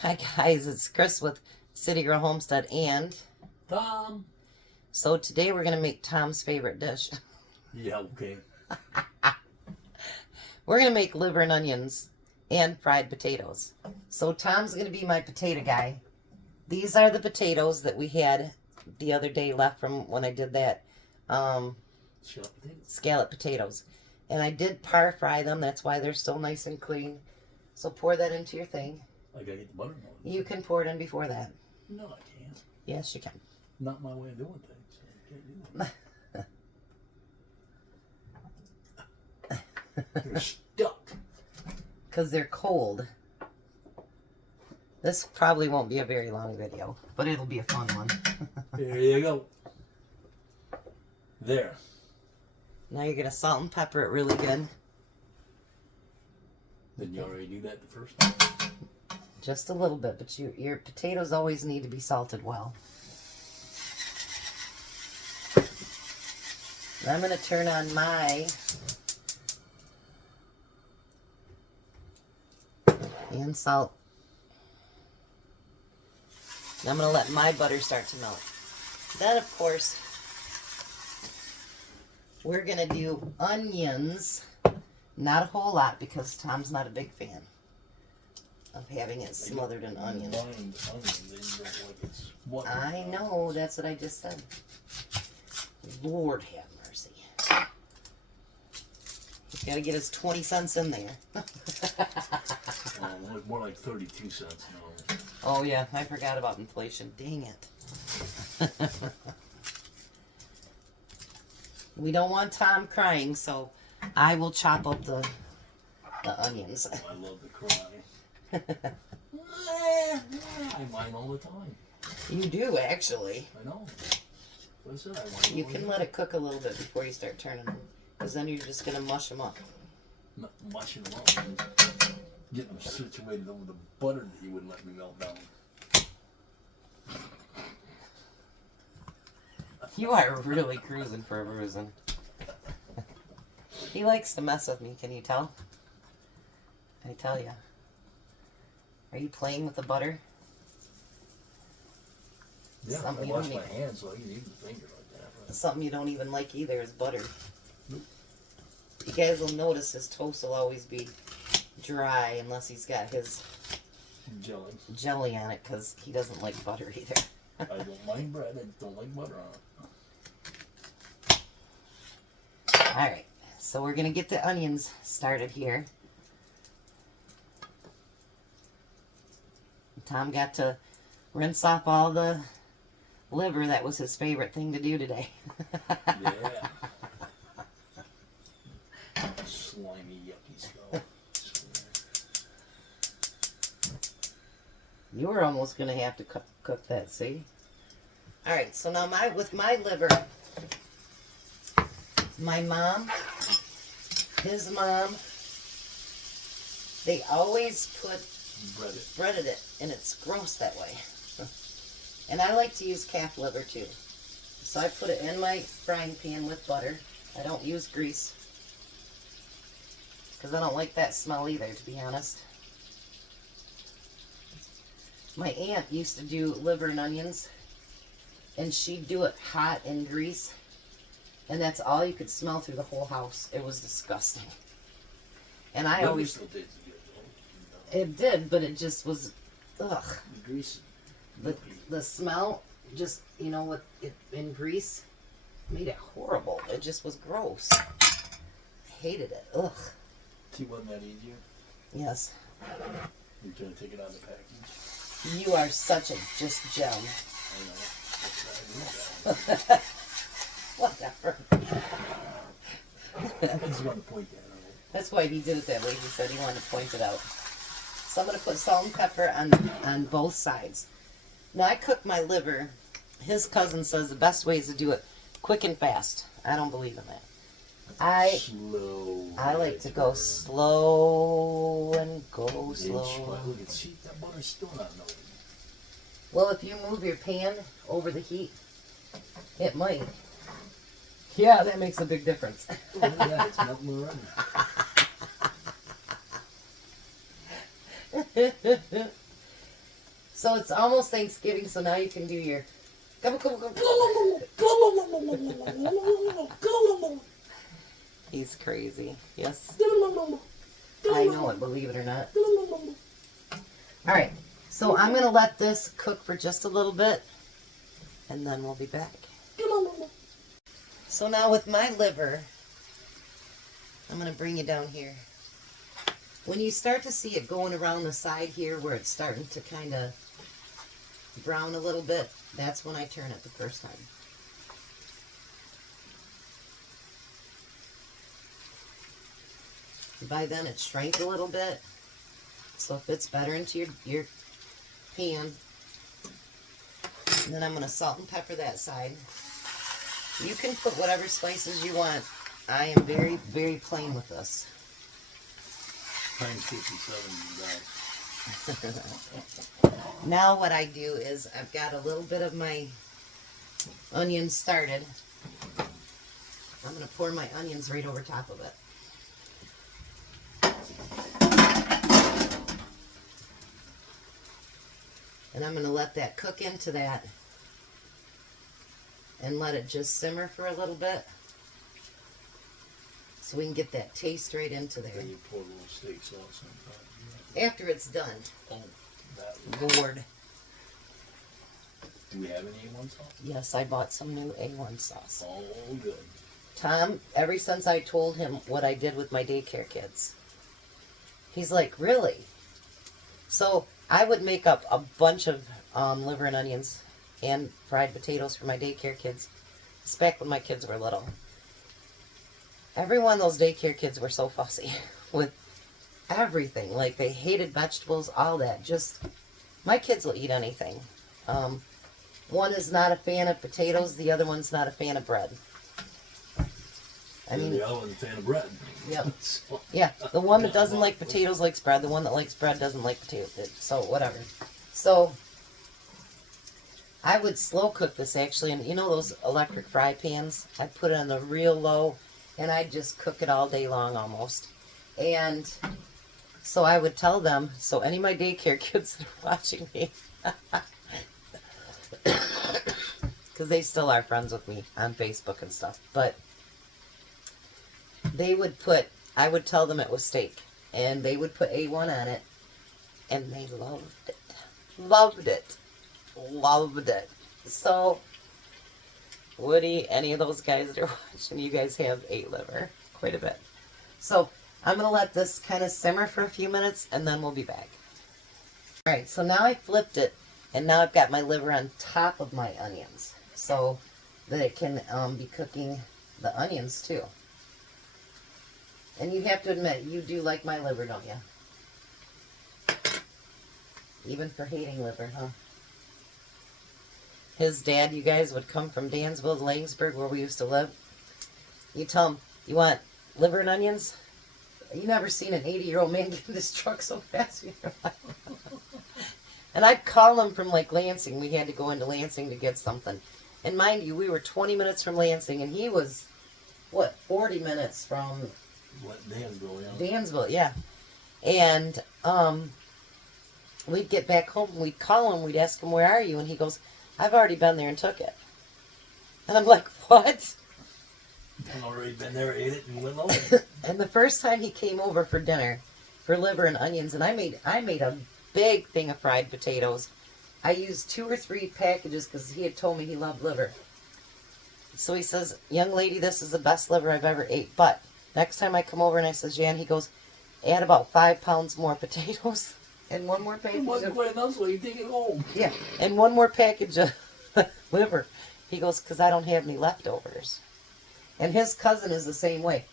Hi guys, it's Kris with City Girl Homestead and Tom. so today we're gonna make Tom's favorite dish. Yeah, okay. We're gonna make liver and onions and fried potatoes. So Tom's gonna be my potato guy. These are the potatoes that we had the other day left from when I did that scallop potatoes. And I did par fry them, that's why they're still nice and clean. So pour that into your thing. I gotta get the butter on. You can pour it in before that. No, I can't. Yes, you can. Not my way of doing things. I can't do that. They're stuck. Because they're cold. This probably won't be a very long video, but it'll be a fun one. There you go. There. Now you're going to salt and pepper it really good. Didn't you already do that the first time? Just a little bit, but your potatoes always need to be salted well. I'm going to turn on my and salt. And I'm going to let my butter start to melt. Then, of course, we're going to do onions. Not a whole lot because Tom's not a big fan of having it smothered in onions. I know, that's what I just said. Lord have mercy. He's got to get his 20 cents in there. More like 32 cents now. Oh yeah, I forgot about inflation. Dang it. We don't want Tom crying, so I will chop up the onions. I love to cry. I whine all the time. You do, actually. I know. What is it? I whine You all can the let it cook a little bit before you start turning them, because then you're just going to mush them up. Not mushing them up. Getting them situated over the butter that you wouldn't let me melt down. You are really cruising for a bruising. He likes to mess with me, can you tell? I tell ya. Are you playing with the butter? Yeah, Something I you wash don't my even- hands so I can use the finger like that. Right? Something you don't even like either is butter. Nope. You guys will notice his toast will always be dry unless he's got his jelly on it, because he doesn't like butter either. I don't mind bread, I don't like butter on it. Alright, so we're going to get the onions started here. Tom got to rinse off all the liver. That was his favorite thing to do today. Yeah. Slimy, yucky stuff. You were almost going to have to cook that, see? Alright, so now with my liver, my mom, his mom, they always breaded it, and it's gross that way. And I like to use calf liver too. So I put it in my frying pan with butter. I don't use grease, because I don't like that smell either, to be honest. My aunt used to do liver and onions, and she'd do it hot in grease, and that's all you could smell through the whole house. It was disgusting. And I always... Still tastes good, though. It did, but it just was... Ugh. The grease. The smell, just, you know, with it in grease, made it horrible. It just was gross. I hated it. Ugh. See, wasn't that easier? Yes. You're trying to take it out of the package. You are such a just gem. I know. That's right. Whatever. I just want to point that out. That's why he did it that way. He said he wanted to point it out. So I'm going to put salt and pepper on both sides. Now, I cook my liver. His cousin says the best way is to do it quick and fast. I don't believe in that. I like to go slow and go slow. Look at, see, that butter's still not melting. Well, if you move your pan over the heat, it might. Yeah, that makes a big difference. Oh, yeah, it's melting already. So it's almost Thanksgiving, so now you can do your gobble, gobble, gobble. He's crazy. Yes. I know it, believe it or not. Alright, so I'm going to let this cook for just a little bit, and then we'll be back. So now with my liver, I'm going to bring you down here. When you start to see it going around the side here where it's starting to kind of brown a little bit, that's when I turn it the first time. By then it shrank a little bit, so it fits better into your pan. And then I'm going to salt and pepper that side. You can put whatever spices you want. I am very, very plain with this. Times 57, Now what I do is I've got a little bit of my onions started. I'm going to pour my onions right over top of it. And I'm going to let that cook into that and let it just simmer for a little bit so we can get that taste right into there. Then you pour a little steak sauce on top. After it's done. Oh, that Lord. Do we have any A1 sauce? Yes, I bought some new A1 sauce. Oh, good. Tom, ever since I told him what I did with my daycare kids, he's like, really? So I would make up a bunch of liver and onions and fried potatoes for my daycare kids. It's back when my kids were little. Every one of those daycare kids were so fussy with everything. Like, they hated vegetables, all that. Just, my kids will eat anything. One is not a fan of potatoes. The other one's not a fan of bread. I mean, the other one's a fan of bread. Yep. Yeah, the one that doesn't like potatoes likes bread. The one that likes bread doesn't like potatoes. So, whatever. So, I would slow cook this, actually. And you know those electric fry pans? I'd put it on the real low, and I'd just cook it all day long almost. And so I would tell them, so any of my daycare kids that are watching me, because they still are friends with me on Facebook and stuff, but they would put, I would tell them it was steak, and they would put A1 on it, and they loved it. Loved it. Loved it. So, Woody, any of those guys that are watching, you guys have ate liver quite a bit. So, I'm going to let this kind of simmer for a few minutes, and then we'll be back. Alright, so now I flipped it, and now I've got my liver on top of my onions, so that it can be cooking the onions too. And you have to admit, you do like my liver, don't you? Even for hating liver, huh? His dad, you guys, would come from Dansville to Langsburg, where we used to live. You tell him, you want liver and onions? You never seen an 80-year-old man get in this truck so fast in your life. And I'd call him from, like, Lansing. We had to go into Lansing to get something. And mind you, we were 20 minutes from Lansing, and he was, what, 40 minutes from... What, Dansville, yeah. Dansville, yeah. And we'd get back home, and we'd call him, we'd ask him, where are you? And he goes, I've already been there and took it. And I'm like, what? I've already been there, ate it, and went home. And the first time he came over for dinner, for liver and onions, and I made a big thing of fried potatoes. I used 2 or 3 packages because he had told me he loved liver. So he says, young lady, this is the best liver I've ever ate. But next time I come over and I says, Jan, he goes, add about 5 pounds more potatoes and 1 more package. It wasn't quite enough, so you take it home. Yeah, and 1 more package of liver. He goes, because I don't have any leftovers. And his cousin is the same way.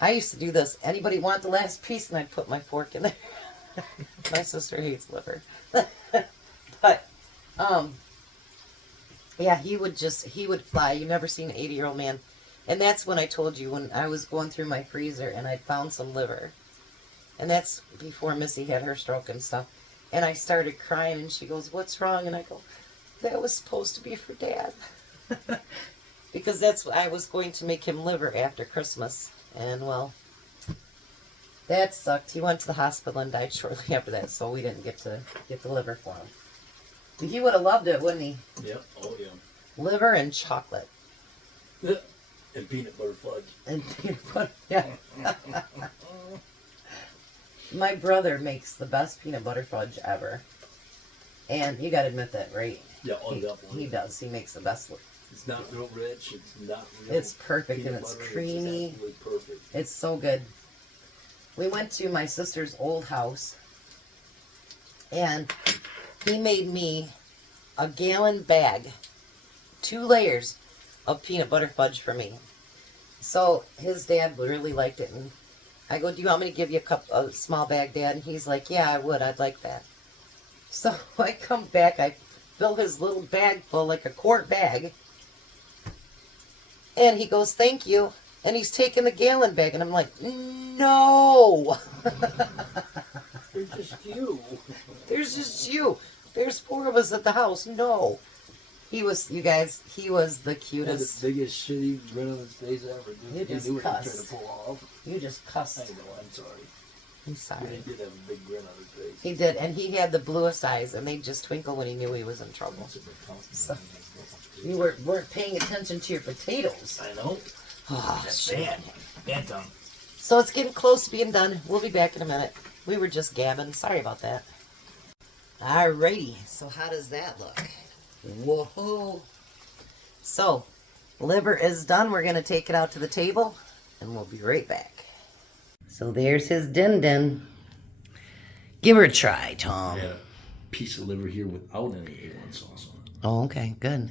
I used to do this. Anybody want the last piece? And I'd put my fork in there. My sister hates liver. But, yeah, he would fly. You never seen an 80-year-old man. And that's when I told you, when I was going through my freezer and I found some liver. And that's before Missy had her stroke and stuff. And I started crying and she goes, what's wrong? And I go, that was supposed to be for Dad. Because I was going to make him liver after Christmas. And, well, that sucked. He went to the hospital and died shortly after that, so we didn't get to get the liver for him. He would have loved it, wouldn't he? Yep. Oh yeah. Liver and chocolate. And peanut butter fudge. And peanut butter, yeah. My brother makes the best peanut butter fudge ever. And you gotta admit that, right? Yeah, definitely. He does. He makes the best. It's not real rich. It's not real. It's perfect and it's butter, creamy. It's absolutely perfect. It's so good. We went to my sister's old house. And he made me a gallon bag. 2 layers of peanut butter fudge for me. So his dad really liked it. And I go, do you want me to give you a small bag, Dad? And he's like, yeah, I would. I'd like that. So I come back, I fill his little bag full, like a quart bag. And he goes, thank you. And he's taking the gallon bag. And I'm like, no. There's just you. There's just you. There's 4 of us at the house. No. He was, you guys, he was the cutest. The biggest shitty grin on his face ever. You just knew what he was trying cussed. to pull off. You just cussed. I know, I'm sorry. I'm But sorry. he did have a big grin on his face. He did, and he had the bluest eyes, and they just twinkle when he knew he was in trouble. That's a big compliment. So, you weren't paying attention to your potatoes. I know. Oh, That's shit. bad. Bad tongue. So it's getting close to being done. We'll be back in a minute. We were just gabbing. Sorry about that. Alrighty. So how does that look? Whoa. So, liver is done. We're going to take it out to the table, and we'll be right back. So there's his din-din. Give her a try, Tom. I had a piece of liver here without any A1 sauce on it. Oh, okay. Good.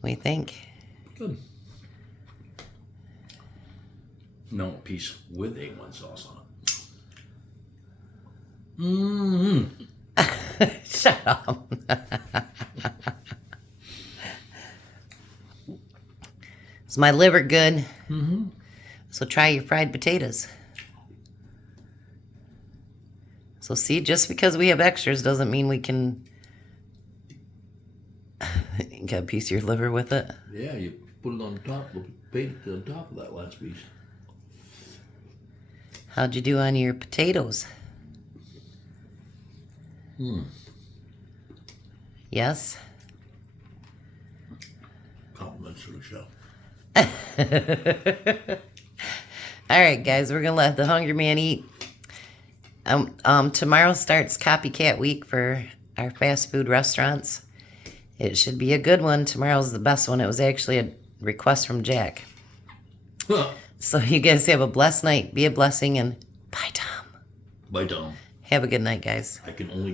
What do you think? Good. No, a piece with A1 sauce on it. Mmm. Shut up. Is my liver good? Mm-hmm. So try your fried potatoes. So see, just because we have extras doesn't mean we can get a piece of your liver with it. Yeah, you put it on top, potato on top of that last piece. How'd you do on your potatoes? Yes? Compliments to the show. All right, guys, we're gonna let the hungry man eat. Tomorrow starts Copycat Week for our fast food restaurants. It should be a good one. Tomorrow's the best one. It was actually a request from Jack. So you guys have a blessed night. Be a blessing, and bye, Tom. Bye, Tom. Have a good night, guys. I can only